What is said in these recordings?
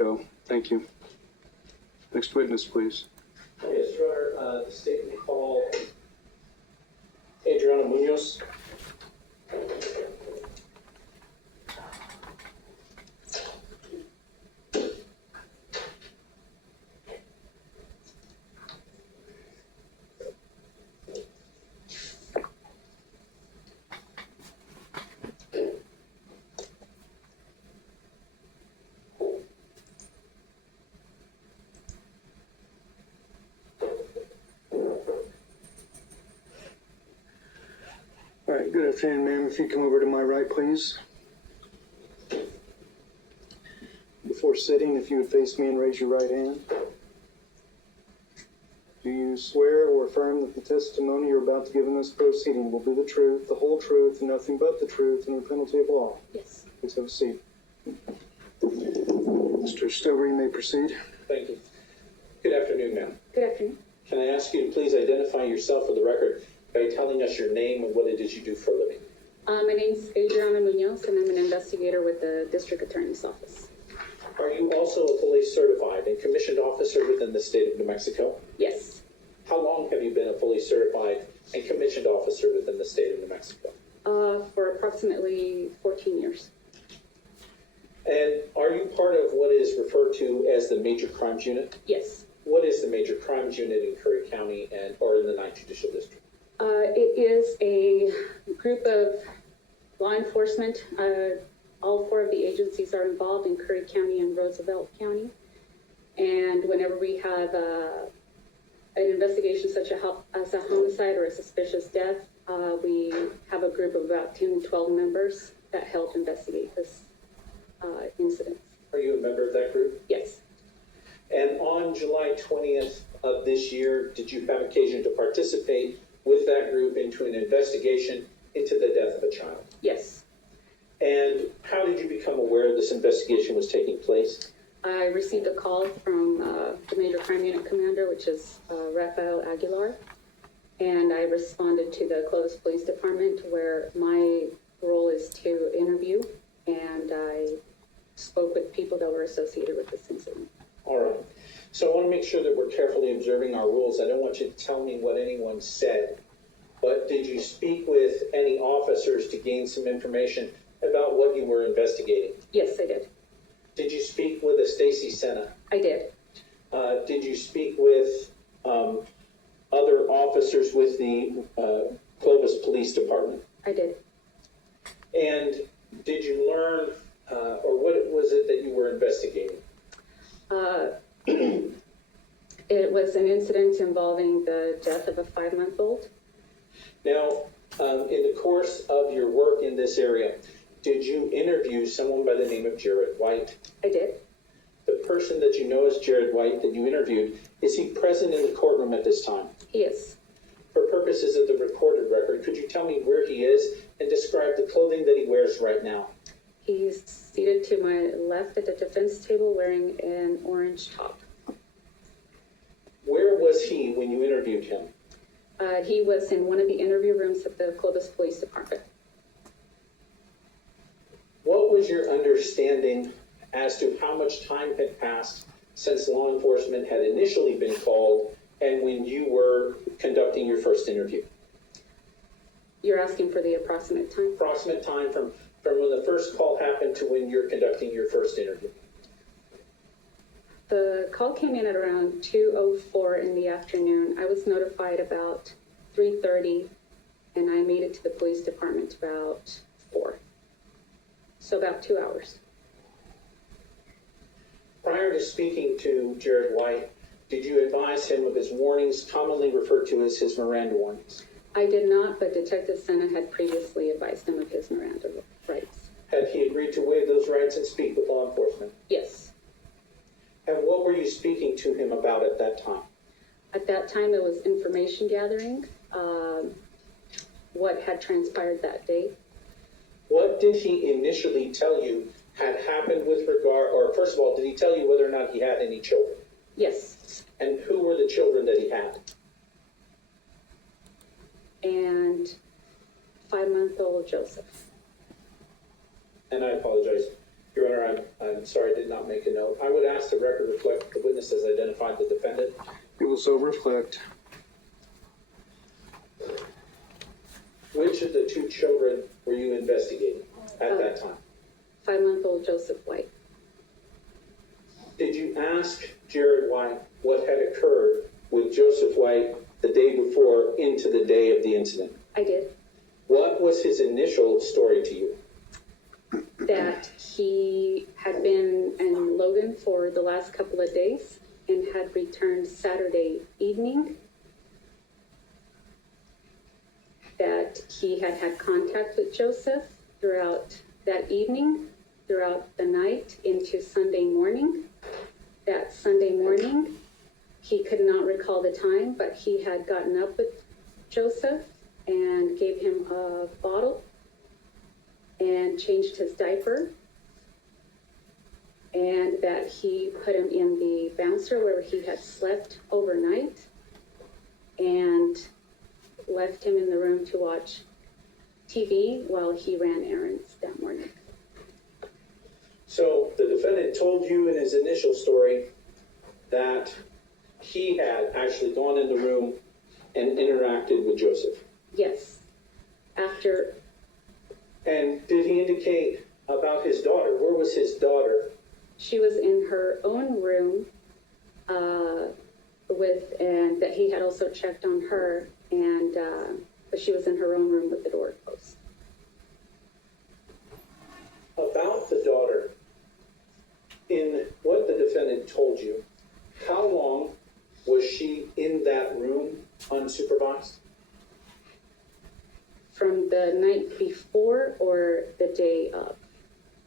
go. Thank you. Next witness, please. Yes, Your Honor, the state will call Adrianna Munoz. All right, good afternoon, ma'am. If you come over to my right, please. Before sitting, if you would face me and raise your right hand. Do you swear or affirm that the testimony you're about to give in this proceeding will be the truth, the whole truth, and nothing but the truth, under penalty of law? Yes. Please have a seat. Mr. Stover, you may proceed. Thank you. Good afternoon, ma'am. Good afternoon. Can I ask you to please identify yourself for the record by telling us your name and what it is you do for a living? My name's Adrianna Munoz, and I'm an investigator with the District Attorney's Office. Are you also a fully certified and commissioned officer within the state of New Mexico? Yes. How long have you been a fully certified and commissioned officer within the state of New Mexico? For approximately 14 years. And are you part of what is referred to as the Major Crimes Unit? Yes. What is the Major Crimes Unit in Curry County or in the 9th Judicial District? It is a group of law enforcement. All four of the agencies are involved in Curry County and Roosevelt County. And whenever we have an investigation such as a homicide or a suspicious death, we have a group of about 10 to 12 members that help investigate this incident. Are you a member of that group? Yes. And on July 20th of this year, did you have occasion to participate with that group into an investigation into the death of a child? Yes. And how did you become aware this investigation was taking place? I received a call from the Major Crime Unit Commander, which is Rafael Aguilar, and I responded to the Clovis Police Department, where my role is to interview, and I spoke with people that were associated with this incident. All right. So I want to make sure that we're carefully observing our rules. I don't want you to tell me what anyone said, but did you speak with any officers to gain some information about what you were investigating? Yes, I did. Did you speak with a Stacy Senna? I did. Did you speak with other officers with the Clovis Police Department? I did. And did you learn, or what was it that you were investigating? It was an incident involving the death of a 5-month-old. Now, in the course of your work in this area, did you interview someone by the name of Jared White? I did. The person that you know as Jared White that you interviewed, is he present in the courtroom at this time? He is. For purposes of the recorded record, could you tell me where he is and describe the clothing that he wears right now? He's seated to my left at the defense table wearing an orange top. Where was he when you interviewed him? He was in one of the interview rooms at the Clovis Police Department. What was your understanding as to how much time had passed since law enforcement had initially been called and when you were conducting your first interview? You're asking for the approximate time? Approximate time from when the first call happened to when you're conducting your first interview. The call came in at around 2:04 in the afternoon. I was notified about 3:30, and I made it to the police department about 4. So about 2 hours. Prior to speaking to Jared White, did you advise him of his warnings, commonly referred to as his Miranda warnings? I did not, but Detective Senna had previously advised him of his Miranda rights. Had he agreed to waive those rights and speak with law enforcement? Yes. And what were you speaking to him about at that time? At that time, it was information gathering, what had transpired that day. What did he initially tell you had happened with regard, or first of all, did he tell you whether or not he had any children? Yes. And who were the children that he had? And 5-month-old Joseph. And I apologize. Your Honor, I'm sorry, I did not make a note. I would ask the record reflect the witness has identified the defendant. It will so reflect. Which of the two children were you investigating at that time? 5-month-old Joseph White. Did you ask Jared White what had occurred with Joseph White the day before into the day of the incident? I did. What was his initial story to you? That he had been in Logan for the last couple of days and had returned Saturday evening. That he had had contact with Joseph throughout that evening, throughout the night into Sunday morning. That Sunday morning, he could not recall the time, but he had gotten up with Joseph and gave him a bottle and changed his diaper, and that he put him in the bouncer where he had slept overnight and left him in the room to watch TV while he ran errands that morning. So the defendant told you in his initial story that he had actually gone in the room and interacted with Joseph. Yes. After, And did he indicate about his daughter? Where was his daughter? she was in her own room and that he had also checked on her, and but she was in her own room with the door closed. About the daughter, in what the defendant told you, how long was she in that room unsupervised? From the night before or the day of?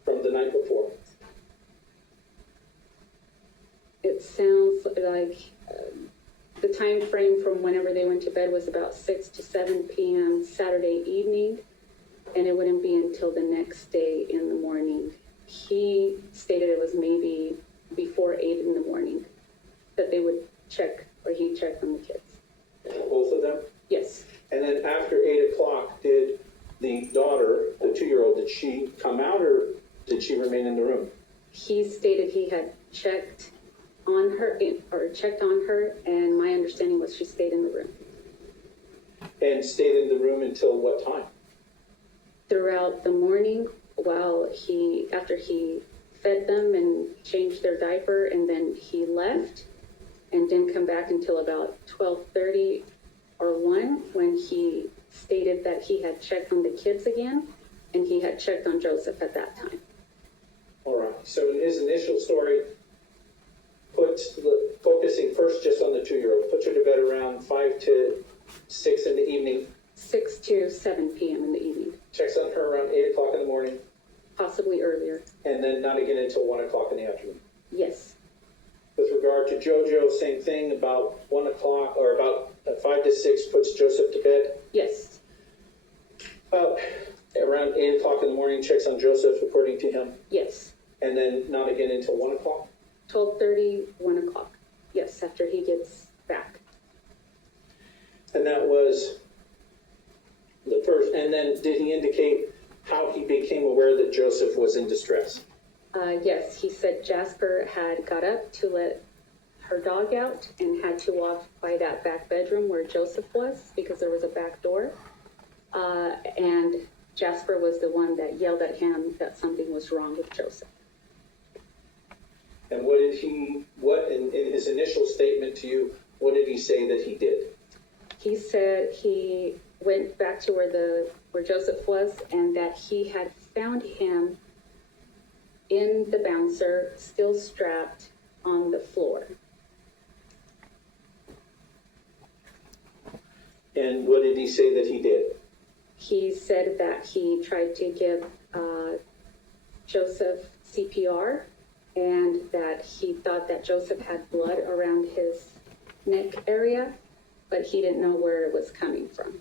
From the night before. It sounds like the time frame from whenever they went to bed was about 6 to 7 p.m. Saturday evening, and it wouldn't be until the next day in the morning. He stated it was maybe before 8 in the morning that they would check, or he checked on the kids. Both of them? Yes. And then after 8 o'clock, did the daughter, the 2-year-old, did she come out or did she remain in the room? He stated he had checked on her, and my understanding was she stayed in the room. And stayed in the room until what time? Throughout the morning, after he fed them and changed their diaper, and then he left and didn't come back until about 12:30 or 1, when he stated that he had checked on the kids again, and he had checked on Joseph at that time. All right. So in his initial story, focusing first just on the 2-year-old, puts her to bed around 5 to 6 in the evening, 6 to 7 p.m. in the evening, checks on her around 8 o'clock in the morning, possibly earlier. and then not again until 1 o'clock in the afternoon. Yes. With regard to JoJo, same thing, about 1 o'clock or about 5 to 6 puts Joseph to bed. Yes. Around 8 o'clock in the morning, checks on Joseph according to him, Yes. and then not again until 1 o'clock. 12:30, 1 o'clock. Yes, after he gets back. And that was the first. And then did he indicate how he became aware that Joseph was in distress? Yes, he said Jasper had got up to let her dog out and had to walk by that back bedroom where Joseph was because there was a back door. And Jasper was the one that yelled at him that something was wrong with Joseph. And what in his initial statement to you, what did he say that he did? He said he went back to where Joseph was, and that he had found him in the bouncer, still strapped on the floor. And what did he say that he did? He said that he tried to give Joseph CPR, and that he thought that Joseph had blood around his neck area, but he didn't know where it was coming from.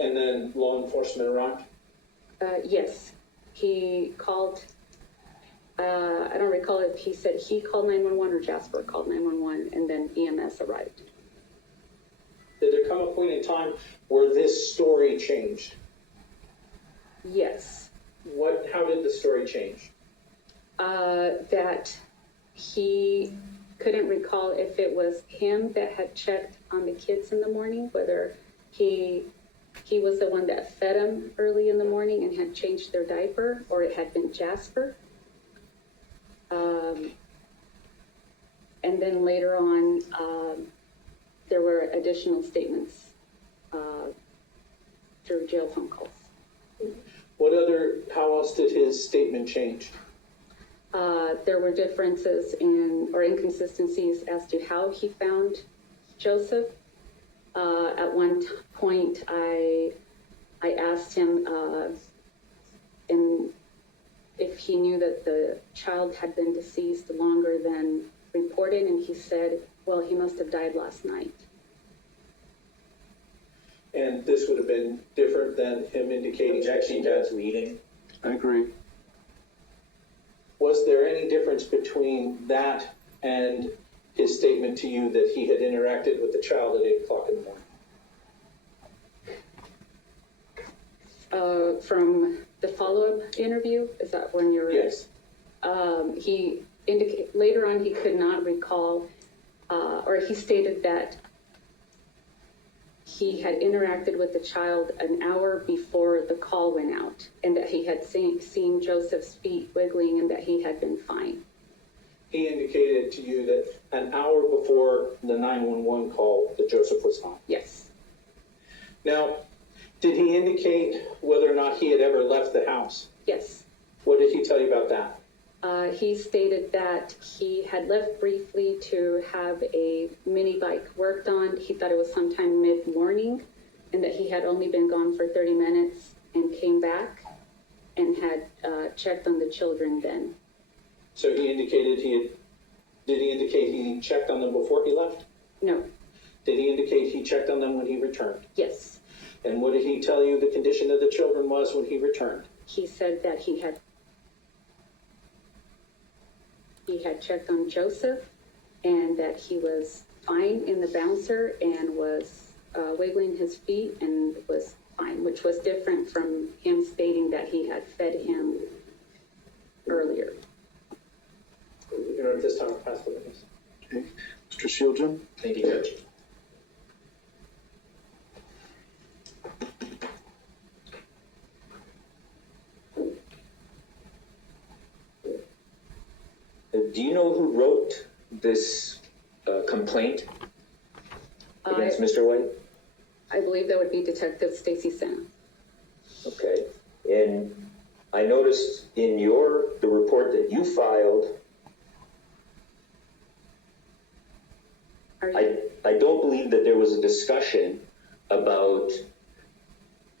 And then law enforcement arrived? Yes, he called, I don't recall if he said he called 911 or Jasper called 911, and then EMS arrived. Did there come a point in time where this story changed? Yes. How did the story change? That he couldn't recall if it was him that had checked on the kids in the morning, whether he was the one that fed them early in the morning and had changed their diaper, or it had been Jasper. And then later on, there were additional statements through jail phone calls. How else did his statement change? There were differences or inconsistencies as to how he found Joseph. At one point, I asked him if he knew that the child had been deceased longer than reported, and he said, well, he must have died last night. And this would have been different than him indicating... Objection, that's leading. I agree. Was there any difference between that and his statement to you that he had interacted with the child at 8 o'clock in the morning? From the follow-up interview, is that when you're... Yes. He indicated later on he could not recall, or he stated that he had interacted with the child an hour before the call went out, and that he had seen Joseph's feet wiggling and that he had been fine. He indicated to you that an hour before the 911 call that Joseph was fine. Yes. Now, did he indicate whether or not he had ever left the house? Yes. What did he tell you about that? He stated that he had left briefly to have a mini bike worked on. He thought it was sometime mid-morning, and that he had only been gone for 30 minutes and came back and had checked on the children then. So he indicated did he indicate he checked on them before he left? No. Did he indicate he checked on them when he returned? Yes. And what did he tell you the condition of the children was when he returned? He said that he had checked on Joseph and that he was fine in the bouncer and was wiggling his feet and was fine, which was different from him stating that he had fed him earlier. At this time, I'll pass the witness. Okay. Mr. Shieldren? Thank you, Judge. Do you know who wrote this complaint against Mr. White? I believe that would be Detective Stacy Sena. Okay. And I noticed in the report that you filed, I don't believe that there was a discussion about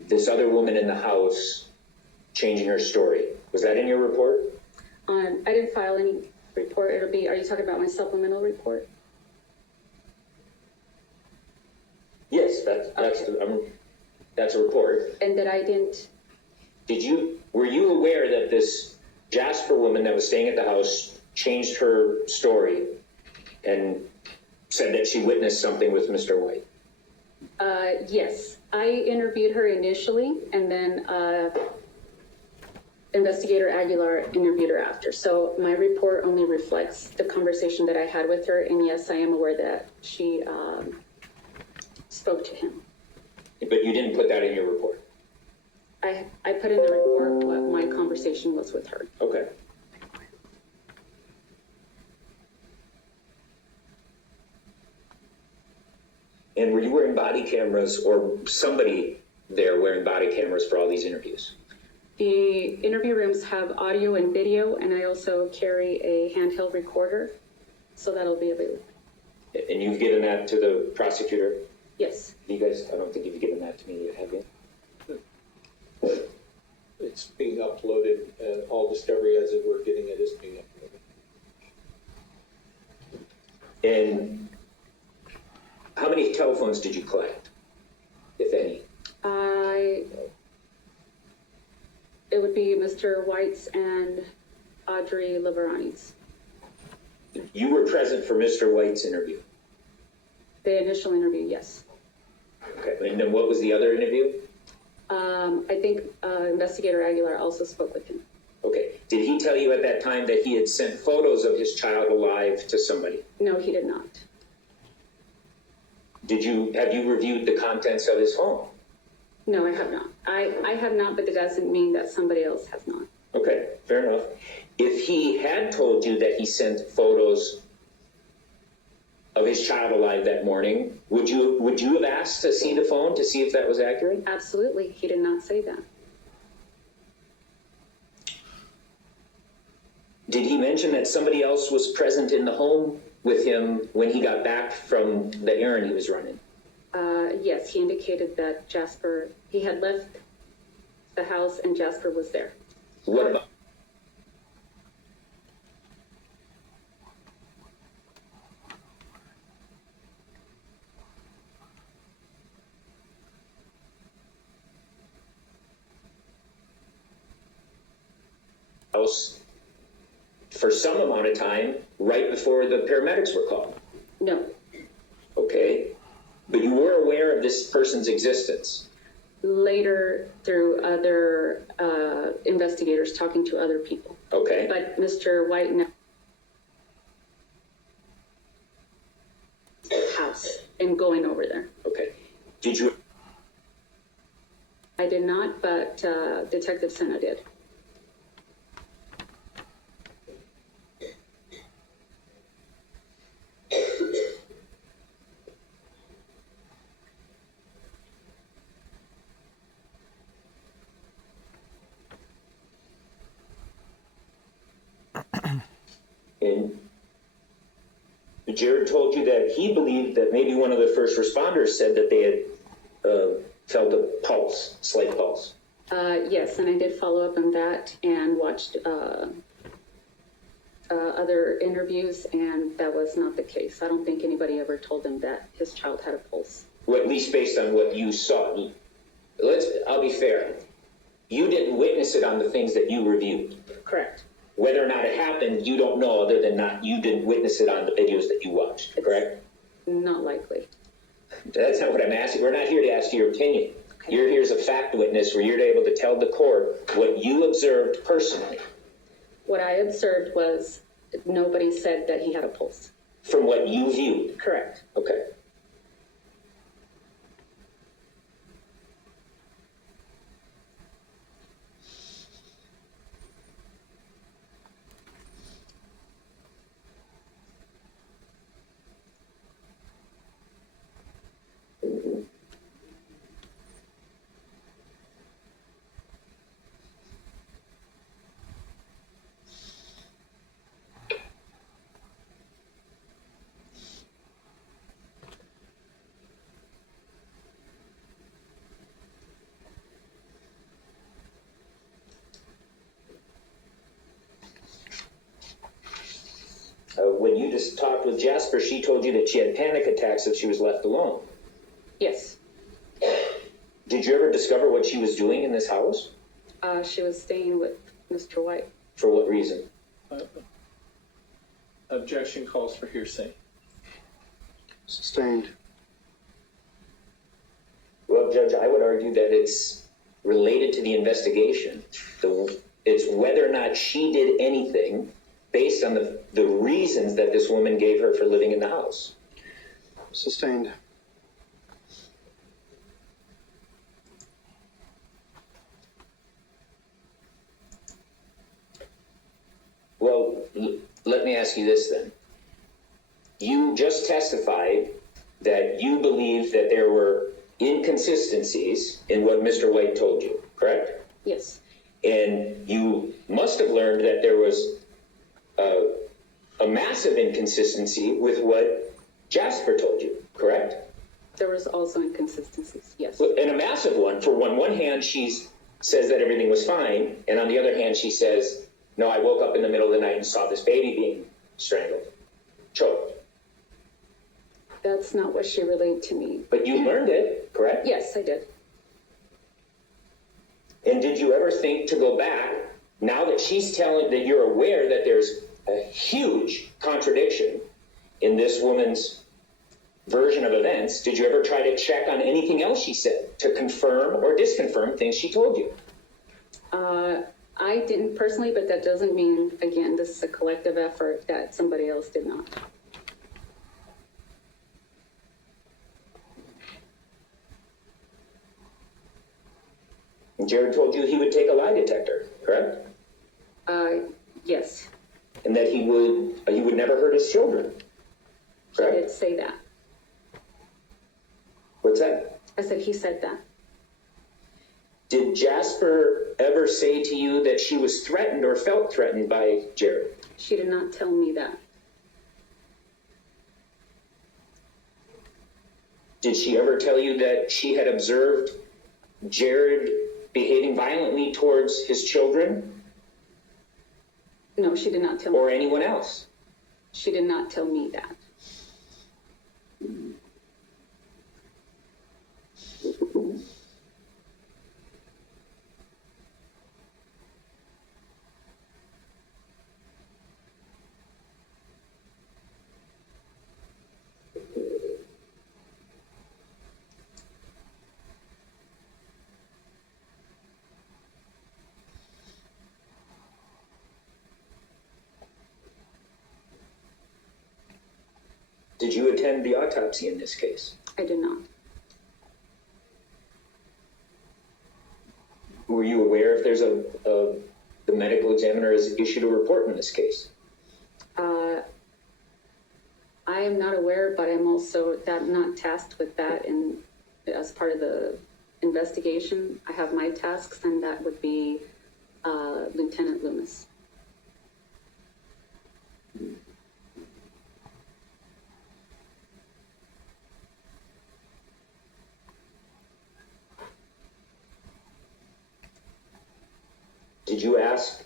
this other woman in the house changing her story. Was that in your report? I didn't file any report. Are you talking about my supplemental report? Yes, that's a report. And that I didn't. Were you aware that this Jasper woman that was staying at the house changed her story and said that she witnessed something with Mr. White? Yes. I interviewed her initially, and then Investigator Aguilar interviewed her after. So my report only reflects the conversation that I had with her, and yes, I am aware that she spoke to him. But you didn't put that in your report? I put in the report what my conversation was with her. Okay. And were you wearing body cameras, or somebody there wearing body cameras for all these interviews? The interview rooms have audio and video, and I also carry a handheld recorder, so that'll be available. And you've given that to the prosecutor? Yes. You guys, I don't think you've given that to me yet, have you? It's being uploaded, and all discovery as if we're getting it is being uploaded. And how many telephones did you collect, if any? It would be Mr. White's and Audrey Liverani's. You were present for Mr. White's interview? The initial interview, yes. Okay, and then what was the other interview? I think Investigator Aguilar also spoke with him. Okay. Did he tell you at that time that he had sent photos of his child alive to somebody? No, he did not. Have you reviewed the contents of his home? No, I have not. I have not, but it doesn't mean that somebody else has not. Okay, fair enough. If he had told you that he sent photos of his child alive that morning, would you have asked to see the phone to see if that was accurate? Absolutely. He did not say that. Did he mention that somebody else was present in the home with him when he got back from the errand he was running? Yes, he indicated that he had left the house and Jasper was there. What about? House for some amount of time right before the paramedics were called? No. Okay. But you were aware of this person's existence? Later, through other investigators talking to other people. Okay. But Mr. White never house and going over there. Okay. Did you? I did not, but Detective Senna did. And Jared told you that he believed that maybe one of the first responders said that they had felt a pulse, slight pulse. Yes, and I did follow up on that and watched other interviews, and that was not the case. I don't think anybody ever told him that his child had a pulse. Well, at least based on what you saw. I'll be fair. You didn't witness it on the things that you reviewed. Correct. Whether or not it happened, you don't know, other than you didn't witness it on the videos that you watched, correct? Not likely. That's not what I'm asking. We're not here to ask your opinion. Okay. You're here as a fact witness where you're able to tell the court what you observed personally. What I observed was nobody said that he had a pulse. From what you viewed. Correct. Okay. When you just talked with Jasper, she told you that she had panic attacks if she was left alone. Yes. Did you ever discover what she was doing in this house? She was staying with Mr. White. For what reason? Objection calls for hearsay. Sustained. Well, Judge, I would argue that it's related to the investigation. It's whether or not she did anything based on the reasons that this woman gave her for living in the house. Sustained. Well, let me ask you this then. You just testified that you believe that there were inconsistencies in what Mr. White told you, correct? Yes. And you must have learned that there was a massive inconsistency with what Jasper told you, correct? There was also inconsistencies. Yes. And a massive one. For one hand, she says that everything was fine, and on the other hand, she says, no, I woke up in the middle of the night and saw this baby being strangled, choked. That's not what she relayed to me. But you learned it, correct? Yes, I did. And did you ever think to go back, now that she's telling that you're aware that there's a huge contradiction in this woman's version of events, did you ever try to check on anything else she said to confirm or disconfirm things she told you? I didn't personally, but that doesn't mean, again, this is a collective effort that somebody else did not. Jared told you he would take a lie detector, correct? Yes, And that he would never hurt his children, he correct? did say that. What's that? I said he said that. Did Jasper ever say to you that she was threatened or felt threatened by Jared? She did not tell me that. Did she ever tell you that she had observed Jared behaving violently towards his children No, she did not tell me. or anyone else? She did not tell me that. Did you attend the autopsy in this case? I did not. Were you aware if there's the medical examiner has issued a report in this case? I am not aware, but I'm also not tasked with that. And as part of the investigation, I have my tasks, and that would be Lieutenant Loomis. Did you ask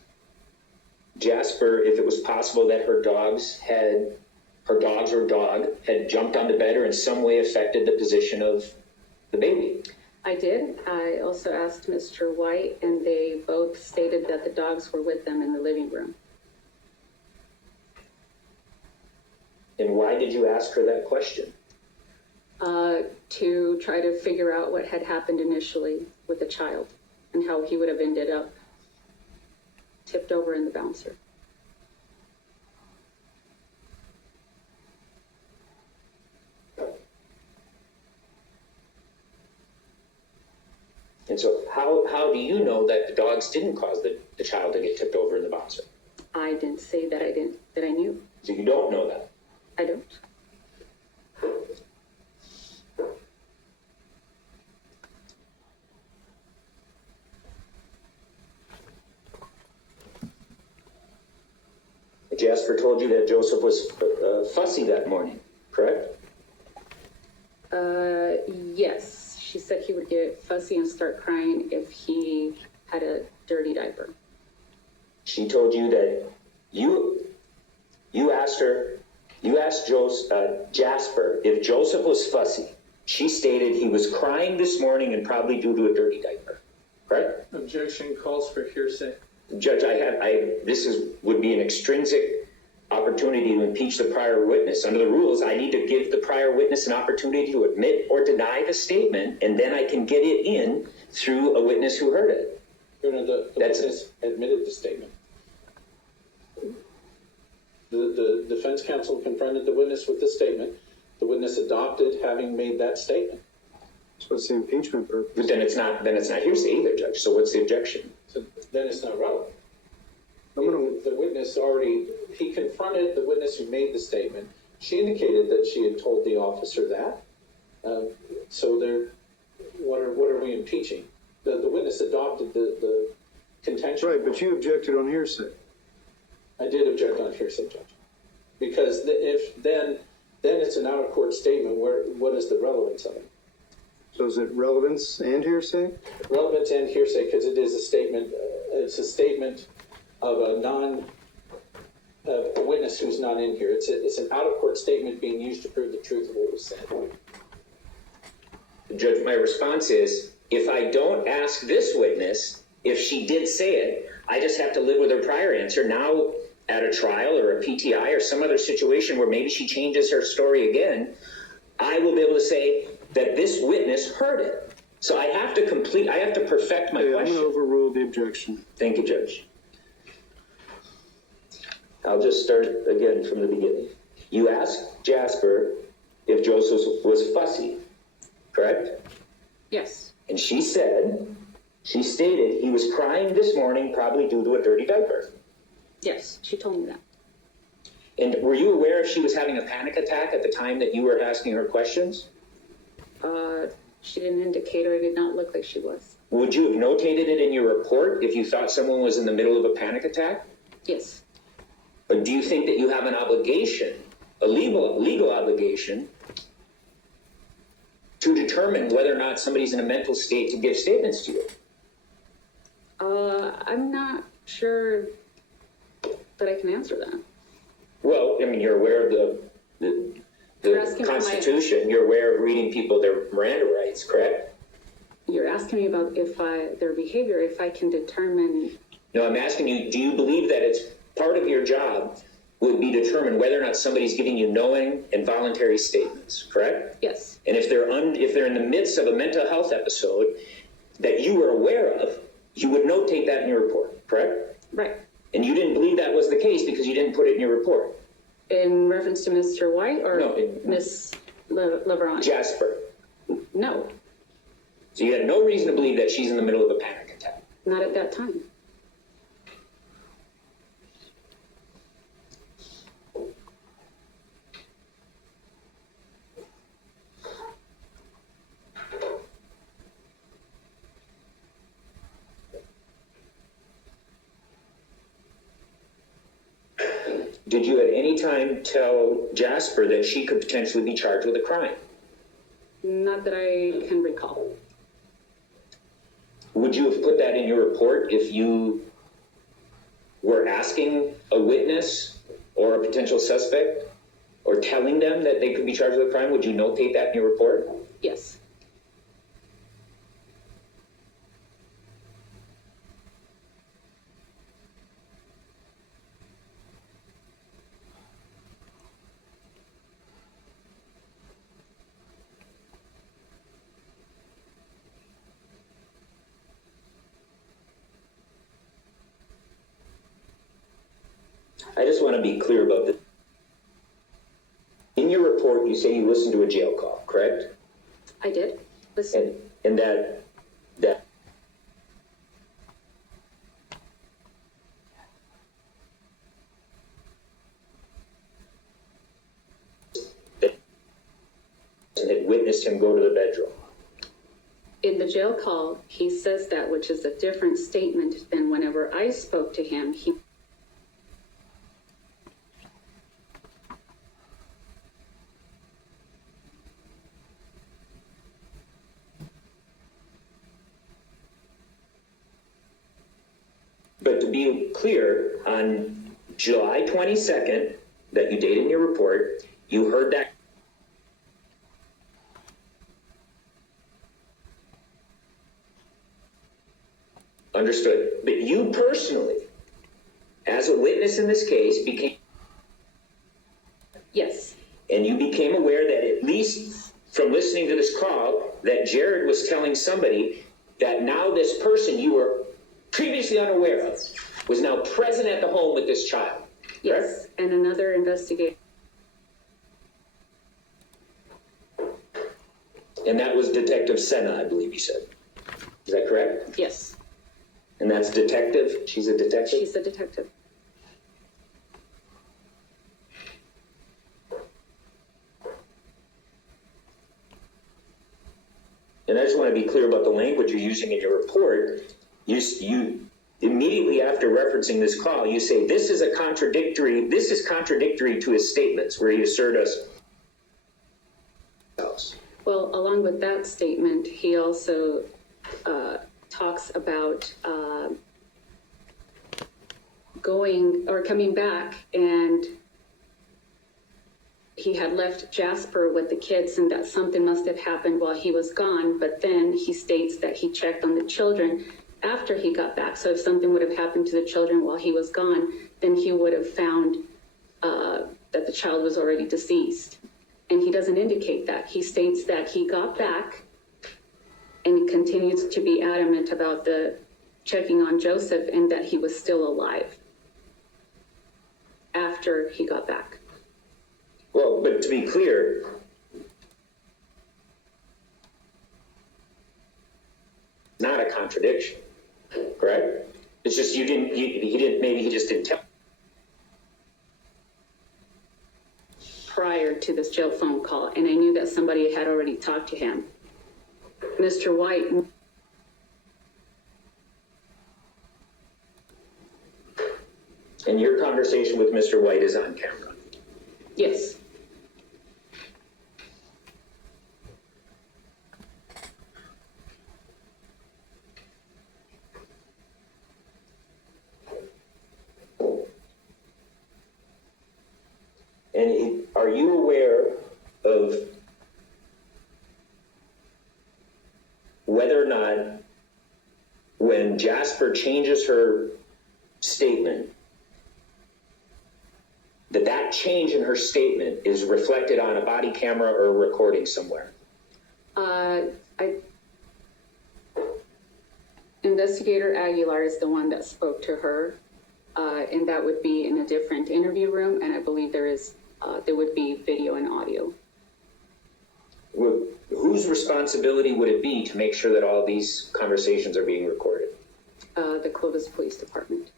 Jasper if it was possible that her dog had jumped on the bed or in some way affected the position of the baby? I did. I also asked Mr. White, and they both stated that the dogs were with them in the living room. And why did you ask her that question? To try to figure out what had happened initially with the child and how he would have ended up tipped over in the bouncer. And so how do you know that the dogs didn't cause the child to get tipped over in the bouncer? I didn't say that I knew. So you don't know that. I don't. Jasper told you that Joseph was fussy that morning, correct? Yes. She said he would get fussy and start crying if he had a dirty diaper. She told you that you asked Jasper if Joseph was fussy. She stated he was crying this morning and probably due to a dirty diaper, correct? Objection calls for hearsay. Judge, would be an extrinsic opportunity to impeach the prior witness. Under the rules, I need to give the prior witness an opportunity to admit or deny the statement, and then I can get it in through a witness who heard it. The witness admitted the statement. The defense counsel confronted the witness with the statement. The witness adopted having made that statement. So what's the impeachment purpose? But then it's not hearsay either, Judge. So what's the objection? So then it's not relevant. I'm The witness he confronted the witness who made the statement. She indicated that she had told the officer that. What are we impeaching? The witness adopted the contention. Right, but you objected on hearsay. I did object on hearsay, Judge. Because if then it's an out-of-court statement, what is the relevance of it? So is it relevance and hearsay? Relevance and hearsay, because it is a statement. It's a statement of a witness who's not in here. It's an out-of-court statement being used to prove the truth of what was said. Judge, my response is, if I don't ask this witness if she did say it, I just have to live with her prior answer. Now, at a trial or a PTI or some other situation where maybe she changes her story again, I will be able to say that this witness heard it. So I have to perfect my Okay, I'm question. gonna overrule the objection. Thank you, Judge. I'll just start again from the beginning. You asked Jasper if Joseph was fussy, correct? Yes. And she stated he was crying this morning, probably due to a dirty diaper. Yes, she told me that. And were you aware if she was having a panic attack at the time that you were asking her questions? She didn't indicate, or it did not look like she was. Would you have notated it in your report if you thought someone was in the middle of a panic attack? Yes. But do you think that you have an obligation, a legal obligation, to determine whether or not somebody's in a mental state to give statements to you? I'm not sure that I can answer that. Well, I mean, you're aware of You're the asking for my- Constitution. You're aware of reading people their Miranda rights, correct? You're asking me about their behavior, if I can determine. No, I'm asking you, do you believe that it's part of your job would be determine whether or not somebody's giving you knowing and voluntary statements, correct? Yes. And if they're in the midst of a mental health episode that you were aware of, you would notate that in your report, correct? Right. And you didn't believe that was the case because you didn't put it in your report. In reference to Mr. White or No, Miss Leverani? Jasper. No, So you had no reason to believe that she's in the middle of a panic attack. not at that time. Did you at any time tell Jasper that she could potentially be charged with a crime? Not that I can recall. Would you have put that in your report if you were asking a witness or a potential suspect or telling them that they could be charged with a crime? Would you notate that in your report? Yes. I just want to be clear about this. In your report, you say you listened to a jail call, correct? I did. Listen. And that had witnessed him go to the bedroom. In the jail call, he says that, which is a different statement than whenever I spoke to him. But to be clear, on July 22nd, that you date in your report, you heard that. Understood. But you personally, as a witness in this case, became. Yes. And you became aware that, at least from listening to this call, that Jared was telling somebody that now this person you were previously unaware of was now present at the home with this child. Yes. And another investigator. And that was Detective Senna, I believe you said. Is that correct? Yes. And that's detective? She's a detective? She's a detective. And I just want to be clear about the language you're using in your report. You immediately after referencing this call, you say this is contradictory to his statements where he asserted us. Well, along with that statement, he also talks about going or coming back, and he had left Jasper with the kids and that something must have happened while he was gone. But then he states that he checked on the children after he got back. So if something would have happened to the children while he was gone, then he would have found that the child was already deceased. And he doesn't indicate that. He states that he got back and continues to be adamant about the checking on Joseph and that he was still alive after he got back. Well, but to be clear, not a contradiction, correct? It's just he just didn't tell. Prior to this jail phone call, and I knew that somebody had already talked to him. Mr. White. And your conversation with Mr. White is on camera. Yes. And are you aware of whether or not when Jasper changes her statement, that change in her statement is reflected on a body camera or a recording somewhere? Investigator Aguilar is the one that spoke to her, and that would be in a different interview room, and I believe there would be video and audio. Whose responsibility would it be to make sure that all these conversations are being recorded? The Clovis Police Department.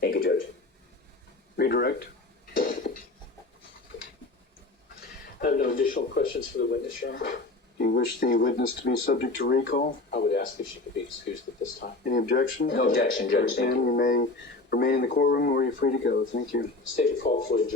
Thank you, Judge. Redirect. I have no additional questions for the witness, Your Honor. Do you wish the witness to be subject to recall? I would ask if she could be excused at this time. Any objection? No objection, Judge. Thank you. Ma'am, you may remain in the courtroom or you're free to go. Thank you. State call for adjournment.